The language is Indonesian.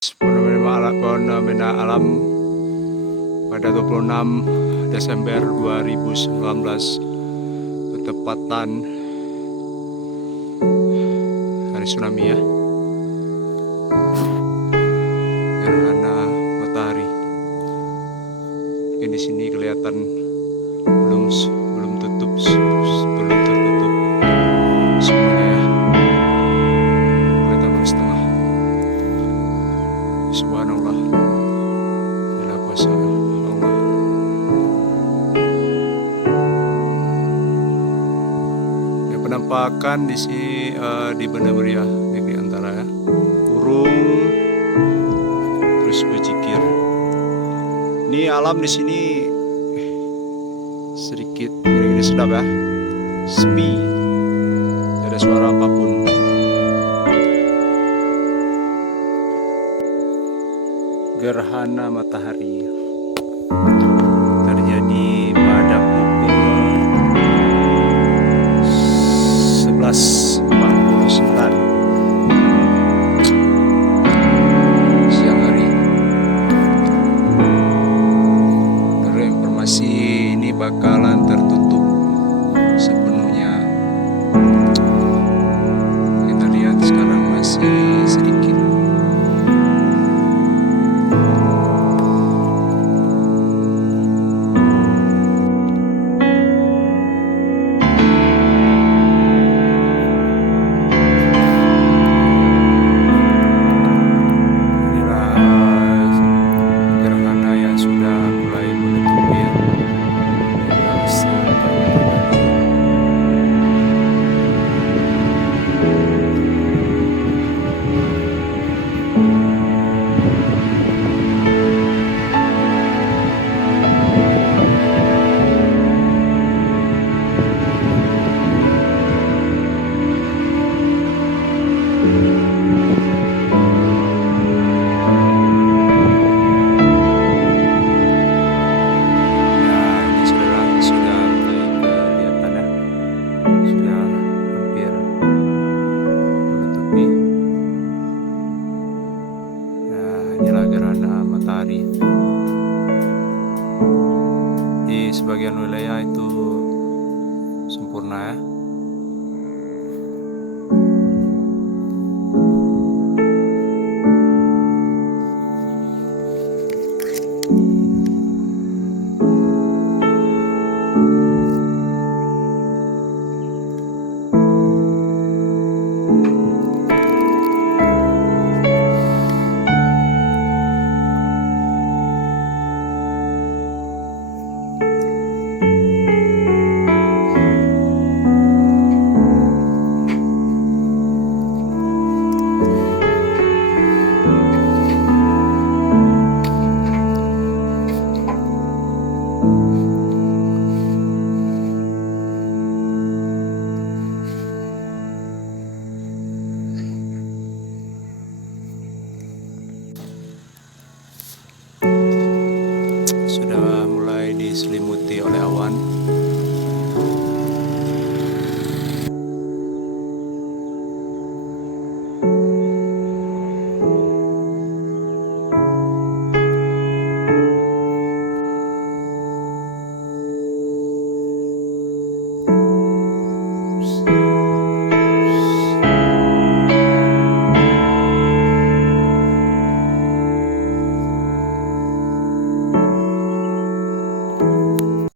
Fenomena alam pada 26 Desember 2019 bertepatan hari tsunami ya, gerhana matahari. Ini di sini kelihatan belum tertutup semuanya ya, kelihatan baru setengah. Subhanallah, bila kuasa Allah. Ya, penampakan di sini di Banda Meriah, negeri antara ya, burung terus berzikir. Ini alam di sini sedikit gini sedap ya, sepi, tidak ada suara apapun. Gerhana matahari terjadi pada pukul 11.49 siang hari. Menurut informasi ini bakalan tertutup sepenuhnya. Kita lihat sekarang masih sedikit. Inilah gerhana matahari. Di sebagian wilayah itu sempurna ya. Sudah mulai diselimuti oleh awan.